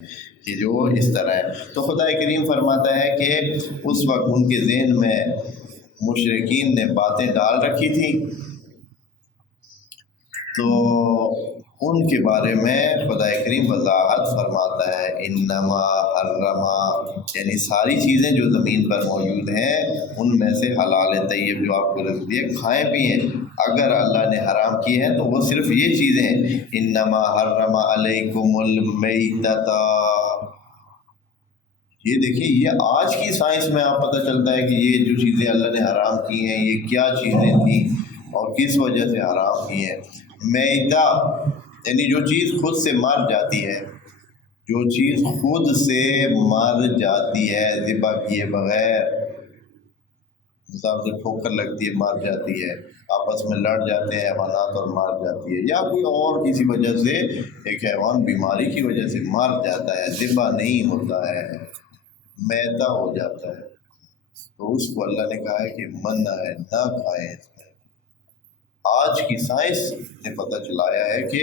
کہ جو اس طرح ہے۔ تو خدا کریم فرماتا ہے کہ اس وقت ان کے ذہن میں مشرکین نے باتیں ڈال رکھی تھی، تو ان کے بارے میں خدا کریم وضاحت فرماتا ہے، انما حرما، یعنی ساری چیزیں جو زمین پر موجود ہیں ان میں سے حلال طیب جو آپ کو رزق دیے کھائیں پئیں، اگر اللہ نے حرام کی ہے تو وہ صرف یہ چیزیں ہیں، انما حرم علیکم المیتۃ۔ یہ دیکھیں، یہ آج کی سائنس میں آپ پتہ چلتا ہے کہ یہ جو چیزیں اللہ نے حرام کی ہیں یہ کیا چیزیں تھیں اور کس وجہ سے حرام کی ہیں۔ میتہ یعنی جو چیز خود سے مر جاتی ہے، جو چیز خود سے مر جاتی ہے ذبح کیے بغیر، مثال سے ٹھوکر لگتی ہے مر جاتی ہے، آپس میں لڑ جاتے ہیں حیوانات اور مر جاتی ہے، یا کوئی اور کسی وجہ سے ایک حیوان بیماری کی وجہ سے مر جاتا ہے، ذبح نہیں ہوتا ہے، میتہ ہو جاتا ہے، تو اس کو اللہ نے کہا ہے کہ منع ہے، نہ کھائیں۔ آج کی سائنس نے پتہ چلایا ہے کہ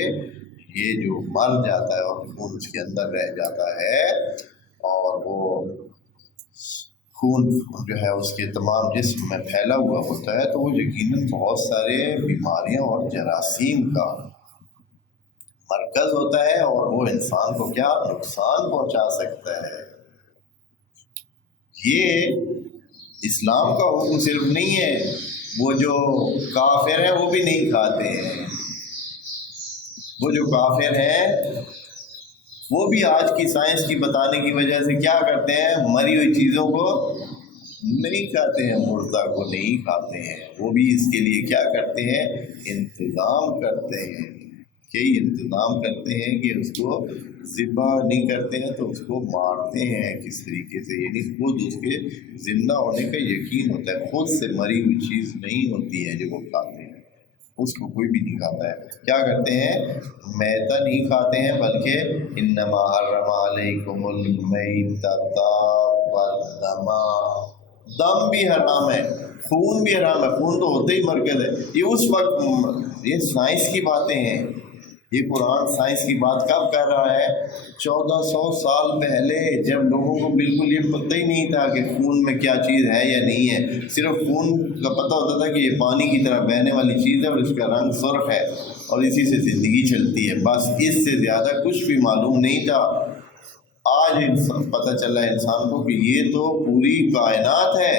یہ جو مر جاتا ہے اور خون اس کے اندر رہ جاتا ہے اور وہ خون جو ہے اس کے تمام جسم میں پھیلا ہوا ہوتا ہے، تو وہ یقیناً بہت سارے بیماریاں اور جراثیم کا مرکز ہوتا ہے اور وہ انسان کو کیا نقصان پہنچا سکتا ہے۔ یہ اسلام کا حکم صرف نہیں ہے، وہ جو کافر ہیں وہ بھی نہیں کھاتے ہیں، وہ جو کافر ہیں وہ بھی آج کی سائنس کی بتانے کی وجہ سے کیا کرتے ہیں، مری ہوئی چیزوں کو نہیں کھاتے ہیں، مردہ کو نہیں کھاتے ہیں، وہ بھی اس کے لیے کیا کرتے ہیں، انتظام کرتے ہیں، کئی انتظام کرتے ہیں کہ اس کو ذبح نہیں کرتے ہیں تو اس کو مارتے ہیں کس طریقے سے، یعنی خود اس کے زندہ ہونے کا یقین ہوتا ہے، خود سے مری ہوئی چیز نہیں ہوتی ہے جو وہ کھاتے ہیں، اس کو کوئی بھی نہیں کھاتا ہے۔ کیا کرتے ہیں، میتہ نہیں کھاتے ہیں، بلکہ انما حرم علیکم المیتۃ والدم، دم بھی حرام ہے، خون بھی حرام ہے، خون تو ہوتے ہی مرکز ہے۔ یہ اس وقت، یہ سائنس کی باتیں ہیں، یہ قرآن سائنس کی بات کب کر رہا ہے، 1400 سال پہلے، جب لوگوں کو بالکل یہ پتہ ہی نہیں تھا کہ خون میں کیا چیز ہے یا نہیں ہے، صرف خون کا پتہ ہوتا تھا کہ یہ پانی کی طرح بہنے والی چیز ہے اور اس کا رنگ سرخ ہے اور اسی سے زندگی چلتی ہے، بس اس سے زیادہ کچھ بھی معلوم نہیں تھا۔ آج پتہ چلا ہے انسان کو کہ یہ تو پوری کائنات ہے،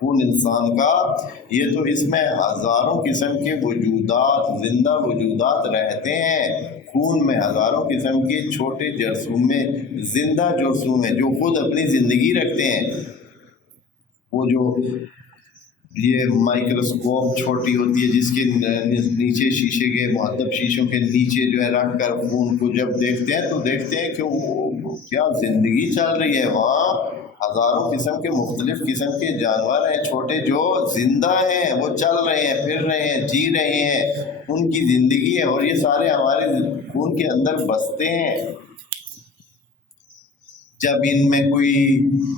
خون انسان کا، یہ تو اس میں ہزاروں قسم کے وجودات، زندہ وجودات رہتے ہیں، خون میں ہزاروں قسم کے چھوٹے جرثومے، زندہ جرثومے جو خود اپنی زندگی رکھتے ہیں، وہ جو یہ مائکروسکوپ چھوٹی ہوتی ہے جس کے نیچے شیشے کے مہذب شیشوں کے نیچے جو ہے رکھ کر خون کو جب دیکھتے ہیں تو دیکھتے ہیں کہ وہ کیا زندگی چل رہی ہے، وہاں ہزاروں قسم کے مختلف قسم کے جانور ہیں چھوٹے جو زندہ ہیں، وہ چل رہے ہیں، پھر رہے ہیں، جی رہے ہیں، ان کی زندگی ہے اور یہ سارے ہمارے خون کے اندر بستے ہیں۔ جب ان میں کوئی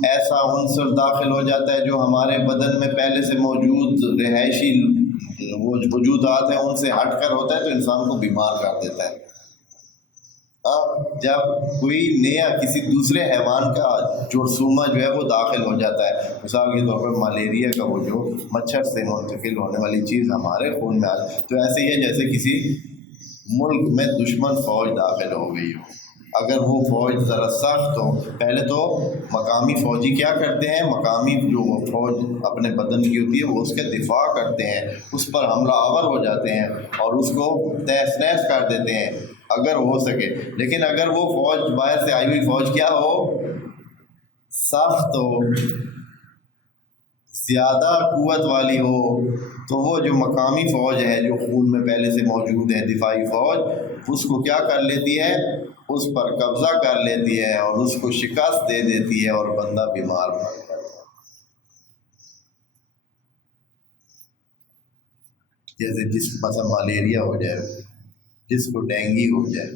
ایسا عنصر داخل ہو جاتا ہے جو ہمارے بدن میں پہلے سے موجود رہائشی وہ وجودات ہیں ان سے ہٹ کر ہوتا ہے تو انسان کو بیمار کر دیتا ہے۔ جب کوئی نیا کسی دوسرے حیوان کا جرثومہ جو ہے وہ داخل ہو جاتا ہے، مثال کے طور پر ملیریا کا وہ جو مچھر سے منتقل ہونے والی چیز ہمارے خون میں آ جائے تو ایسے ہی ہے جیسے کسی ملک میں دشمن فوج داخل ہو گئی ہو، اگر وہ فوج ذرا سخت ہو، پہلے تو مقامی فوجی کیا کرتے ہیں، مقامی جو فوج اپنے بدن کی ہوتی ہے وہ اس کا دفاع کرتے ہیں، اس پر حملہ آور ہو جاتے ہیں اور اس کو تہس نہس کر دیتے ہیں اگر ہو سکے، لیکن اگر وہ فوج باہر سے آئی ہوئی فوج کیا ہو، سخت ہو، زیادہ قوت والی ہو، تو وہ جو مقامی فوج ہے جو خون میں پہلے سے موجود ہے دفاعی فوج، اس کو کیا کر لیتی ہے، اس پر قبضہ کر لیتی ہے اور اس کو شکست دے دیتی ہے اور بندہ بیمار پڑ جاتا ہے۔ جیسے جس مثلا ملیریا ہو جائے، جس کو ڈینگی ہو جائے،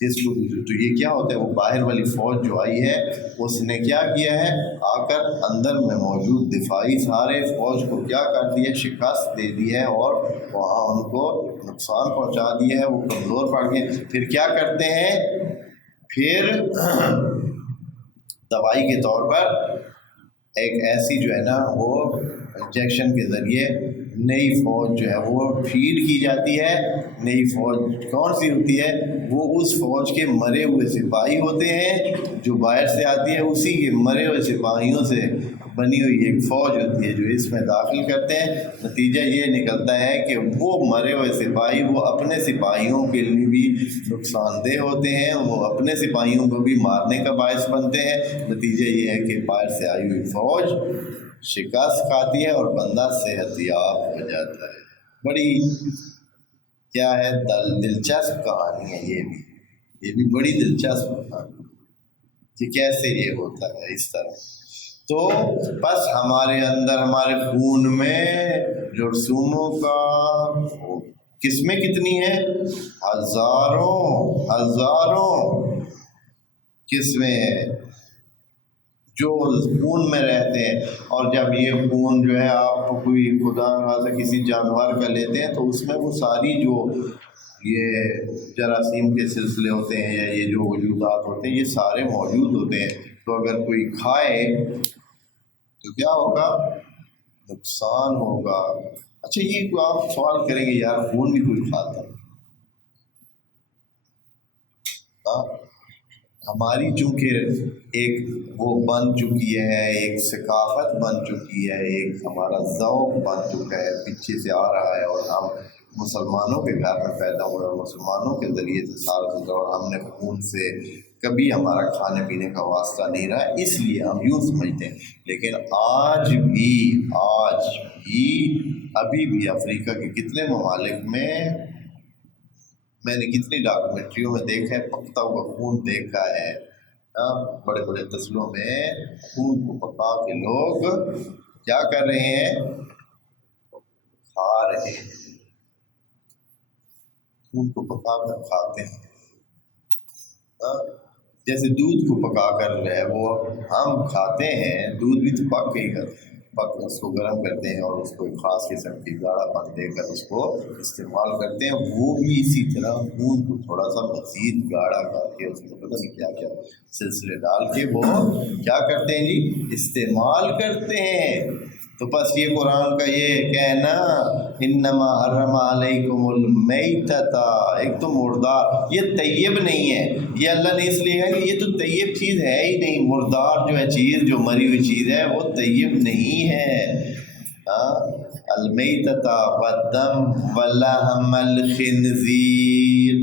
جس کو تو یہ کیا ہوتا ہے، وہ باہر والی فوج جو آئی ہے اس نے کیا کیا ہے، آ کر اندر میں موجود دفاعی سارے فوج کو کیا کر دیا، شکست دے دی ہے اور وہاں ان کو نقصان پہنچا دیا ہے، وہ کمزور پڑ گئے۔ پھر کیا کرتے ہیں، پھر دوائی کے طور پر ایک ایسی جو ہے نا وہ انجیکشن کے ذریعے نئی فوج جو ہے وہ فیڈ کی جاتی ہے. نئی فوج کون سی ہوتی ہے؟ وہ اس فوج کے مرے ہوئے سپاہی ہوتے ہیں جو باہر سے آتی ہے، اسی کے مرے ہوئے سپاہیوں سے بنی ہوئی ایک فوج ہوتی ہے جو اس میں داخل کرتے ہیں. نتیجہ یہ نکلتا ہے کہ وہ مرے ہوئے سپاہی وہ اپنے سپاہیوں کے لیے بھی نقصان دہ ہوتے ہیں، وہ اپنے سپاہیوں کو بھی مارنے کا باعث بنتے ہیں. نتیجہ یہ ہے کہ باہر سے آئی ہوئی فوج شکست کھاتی ہے اور بندہ صحت یاب ہو جاتا ہے. بڑی کیا ہے دلچسپ کہانی ہے یہ بھی بڑی دلچسپ کہانی کہ کیسے یہ ہوتا ہے اس طرح. تو بس ہمارے اندر ہمارے خون میں جو رسوموں کا قسمیں کتنی ہیں؟ ہزاروں قسمیں ہیں جو خون میں رہتے ہیں. اور جب یہ خون جو ہے آپ کوئی خدا نخواستہ کسی جانور کا لیتے ہیں تو اس میں وہ ساری جو یہ جراثیم کے سلسلے ہوتے ہیں یا یہ جو وجودات ہوتے ہیں یہ سارے موجود ہوتے ہیں. تو اگر کوئی کھائے تو کیا ہوگا؟ نقصان ہوگا. اچھا یہ آپ سوال کریں گے یار خون بھی کوئی کھاتا ہے؟ ہماری چونکہ ایک وہ بن چکی ہے، ایک ثقافت بن چکی ہے، ایک ہمارا ذوق بن چکا ہے، پیچھے سے آ رہا ہے، اور ہم مسلمانوں کے گھر میں پیدا ہوئے اور مسلمانوں کے ذریعے سے سارا اور ہم نے خون سے کبھی ہمارا کھانے پینے کا واسطہ نہیں رہا، اس لیے ہم یوں سمجھتے ہیں. لیکن آج بھی ابھی بھی افریقہ کے کتنے ممالک میں نے کتنی ڈاکومنٹریوں میں دیکھا ہے، پکتا ہوا خون دیکھا ہے. بڑے بڑے تسلوں میں خون کو پکا کے لوگ کیا کر رہے ہیں؟ کھا رہے ہیں. خون کو پکا کر کھاتے ہیں. جیسے دودھ کو پکا کر وہ ہم کھاتے ہیں، دودھ بھی تو پک اس کو گرم کرتے ہیں اور اس کو ایک خاص قسم کی گاڑھا پن دے کر اس کو استعمال کرتے ہیں. وہ بھی اسی طرح خون کو تھوڑا سا مزید گاڑھا کر کے اس کو پتہ نہیں کیا کیا سلسلے ڈال کے وہ کیا کرتے ہیں جی؟ استعمال کرتے ہیں. تو بس یہ قرآن کا یہ کہنا انما حرم علیکم المیتۃ، ایک تو مردار، یہ طیب نہیں ہے، یہ اللہ نے اس لیے ہے کہ یہ تو طیب چیز ہے ہی نہیں. مردار جو ہے چیز، جو مری ہوئی چیز ہے وہ طیب نہیں ہے. المیتۃ والدم ولحم الخنزیر،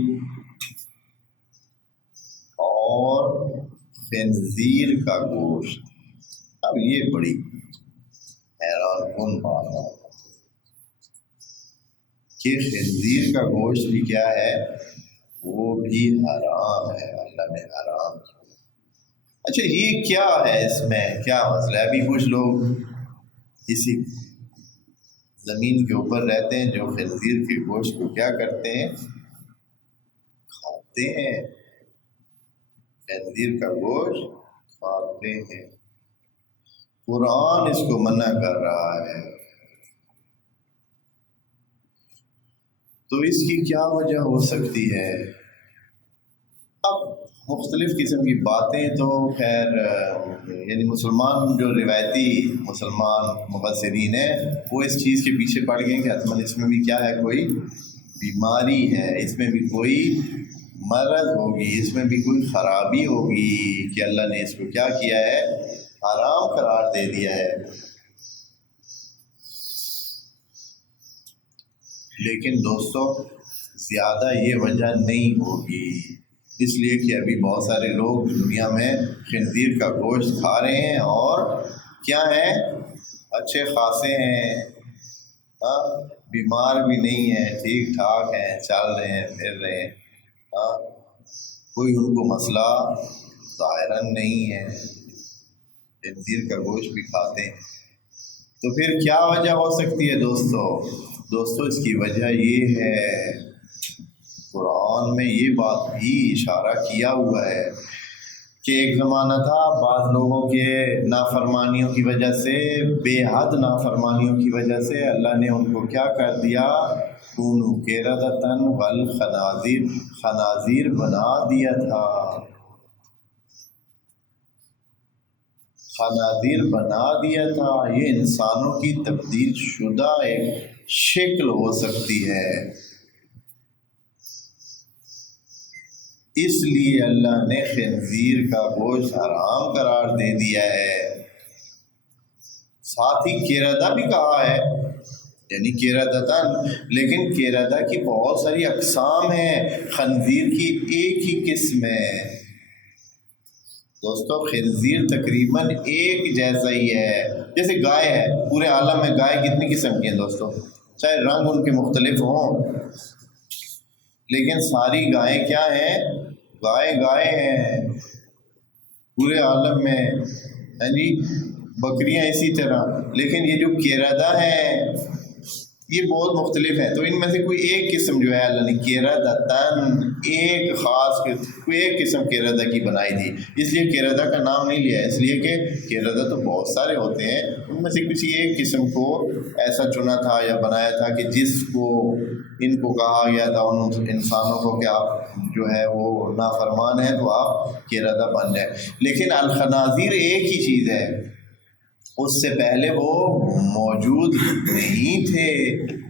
اور خنزیر کا گوشت. اب یہ بڑی حیران کن بات ہے کہ خنزیر کا گوشت بھی کیا ہے؟ وہ بھی حرام ہے، اللہ نے حرام کیا. اچھا یہ کیا ہے، اس میں کیا مسئلہ ہے؟ ابھی کچھ لوگ اسی زمین کے اوپر رہتے ہیں جو خنزیر کے گوشت کو کیا کرتے ہیں؟ کھاتے ہیں. خنزیر کا گوشت کھاتے ہیں. قرآن اس کو منع کر رہا ہے. تو اس کی کیا وجہ ہو سکتی ہے؟ اب مختلف قسم کی باتیں تو خیر یعنی مسلمان جو روایتی مسلمان مفسرین ہیں وہ اس چیز کے پیچھے پڑ گئے کہ حتماً اس میں بھی کیا ہے، کوئی بیماری ہے، اس میں بھی کوئی مرض ہوگی، اس میں بھی کوئی خرابی ہوگی کہ اللہ نے اس کو کیا کیا ہے؟ حرام قرار دے دیا ہے. لیکن دوستو زیادہ یہ وجہ نہیں ہوگی، اس لیے کہ ابھی بہت سارے لوگ دنیا میں خنزیر کا گوشت کھا رہے ہیں اور کیا ہیں؟ اچھے خاصے ہیں، بیمار بھی نہیں ہیں، ٹھیک ٹھاک ہیں، چل رہے ہیں، پھر رہے ہیں، کوئی ان کو مسئلہ ظاہراً نہیں ہے، خنزیر کا گوشت بھی کھاتے ہیں. تو پھر کیا وجہ ہو سکتی ہے دوستو اس کی وجہ یہ ہے، قرآن میں یہ بات بھی اشارہ کیا ہوا ہے کہ ایک زمانہ تھا بعض لوگوں کے نافرمانیوں کی وجہ سے، بے حد نافرمانیوں کی وجہ سے اللہ نے ان کو کیا کر دیا؟ کونوا قردۃ والخنازیر، خنازیر بنا دیا تھا. خنازیر بنا دیا تھا، یہ انسانوں کی تبدیل شدہ ایک شکل ہو سکتی ہے، اس لیے اللہ نے خنزیر کا گوشت حرام قرار دے دیا ہے۔ ساتھ ہی کیردہ بھی کہا ہے، یعنی کیردتاً، لیکن کیردہ کی بہت ساری اقسام ہیں، خنزیر کی ایک ہی قسم ہے۔ دوستو خنزیر تقریباً ایک جیسا ہی ہے، جیسے گائے ہے، پورے عالم میں گائے کتنی قسم کی ہیں دوستو، چاہے رنگ ان کے مختلف ہوں، لیکن ساری گائیں کیا ہیں؟ گائے ہیں پورے عالم میں، ہاں جی، بکریاں اسی طرح، لیکن یہ جو کیردہ ہیں یہ بہت مختلف ہے۔ تو ان میں سے کوئی ایک قسم جو ہے اللہ نے کیردتاً ایک خاص کوئی ایک قسم کیردہ کی بنائی تھی، اس لیے کیردہ کا نام نہیں لیا، اس لیے کہ کیردہ تو بہت سارے ہوتے ہیں، ان میں سے کسی ایک قسم کو ایسا چنا تھا یا بنایا تھا کہ جس کو ان کو کہا گیا تھا ان انسانوں کو کہ آپ جو ہے وہ نافرمان ہیں تو آپ کیردہ بن جائیں۔ لیکن الخنازیر ایک ہی چیز ہے، اس سے پہلے وہ موجود نہیں تھے،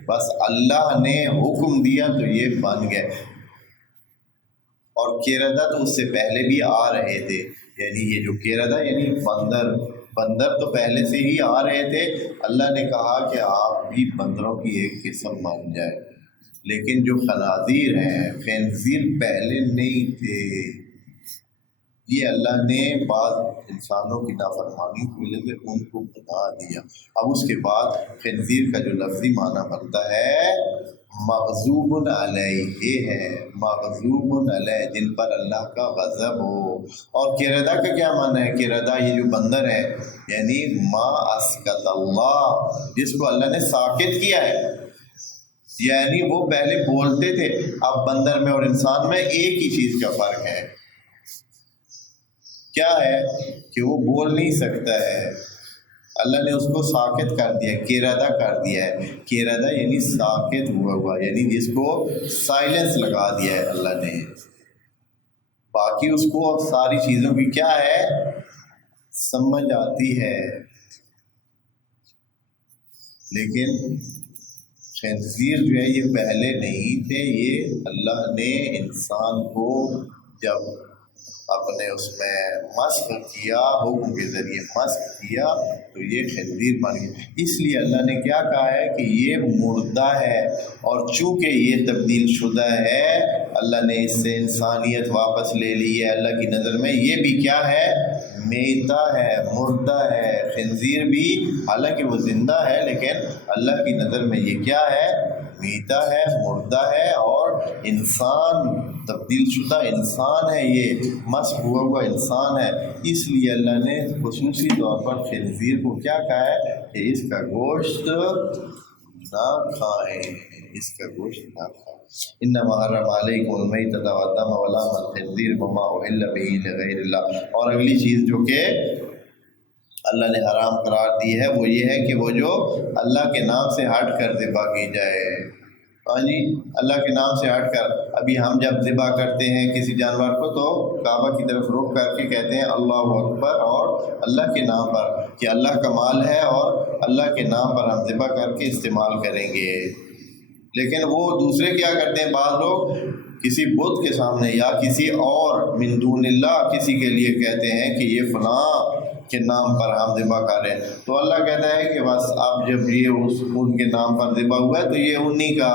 بس اللہ نے حکم دیا تو یہ بن گئے، اور کیردہ تو اس سے پہلے بھی آ رہے تھے، یعنی یہ جو کیردہ یعنی بندر تو پہلے سے ہی آ رہے تھے، اللہ نے کہا کہ آپ بھی بندروں کی ایک قسم بن جائے، لیکن جو خنازیر ہیں، خنزیر پہلے نہیں تھے، یہ اللہ نے بعض انسانوں کی نافرمانی کی وجہ سے ان کو بتا دیا۔ اب اس کے بعد خنزیر کا جو لفظی معنی بنتا ہے مغضوب علیہ ہے، مغضوب علیہ، جن پر اللہ کا غضب ہو۔ اور کیردہ کا کیا معنی ہے؟ کیردہ یہ جو بندر ہے، یعنی ما اسکت اللہ، جس کو اللہ نے ساکت کیا ہے، یعنی وہ پہلے بولتے تھے، اب بندر میں اور انسان میں ایک ہی چیز کا فرق ہے، کیا ہے کہ وہ بول نہیں سکتا ہے، اللہ نے اس کو ساکت کر دیا، کیردہ کر دیا ہے۔ کیردہ یعنی ساکت ہوا، یعنی جس کو سائلنس لگا دیا ہے اللہ نے، باقی اس کو اب ساری چیزوں کی کیا ہے سمجھ آتی ہے، لیکن خنزیر جو ہے یہ پہلے نہیں تھے، یہ اللہ نے انسان کو جب اپنے اس میں مسخ کیا، حکم کے ذریعے مسخ کیا تو یہ خنزیر بن گیا۔ اس لیے اللہ نے کیا کہا ہے کہ یہ مردہ ہے، اور چونکہ یہ تبدیل شدہ ہے، اللہ نے اس سے انسانیت واپس لے لی ہے، اللہ کی نظر میں یہ بھی کیا ہے؟ میتہ ہے، مردہ ہے۔ خنزیر بھی حالانکہ وہ زندہ ہے، لیکن اللہ کی نظر میں یہ کیا ہے؟ میتہ ہے، مردہ ہے، اور انسان تبدیل شدہ انسان ہے، یہ مسخ ہوا انسان ہے۔ اس لیے اللہ نے خصوصی طور پر خنزیر کو کیا کہا ہے کہ اس کا گوشت نہ کھائیں، اس کا گوشت نہ کھائیں۔ انما حرم علیکم المیتۃ والدم ولحم الخنزیر وما اہل بہ لغیر اللہ۔ اور اگلی چیز جو کہ اللہ نے حرام قرار دی ہے وہ یہ ہے کہ وہ جو اللہ کے نام سے ہٹ کر ذبح کی جائے، ہاں جی، اللہ کے نام سے ہٹ کر۔ ابھی ہم جب ذبح کرتے ہیں کسی جانور کو تو کعبہ کی طرف رخ کر کے کہتے ہیں اللہ اکبر، اور اللہ کے نام پر کہ اللہ کا مال ہے اور اللہ کے نام پر ہم ذبح کر کے استعمال کریں گے۔ لیکن وہ دوسرے کیا کرتے ہیں، بعض لوگ کسی بت کے سامنے یا کسی اور من دون اللہ کسی کے لیے کہتے ہیں کہ یہ فلاں کے نام پر ہم ذبح کر رہے ہیں، تو اللہ کہتا ہے کہ بس اب جب یہ ان کے نام پر ذبح ہوا ہے تو یہ انہی کا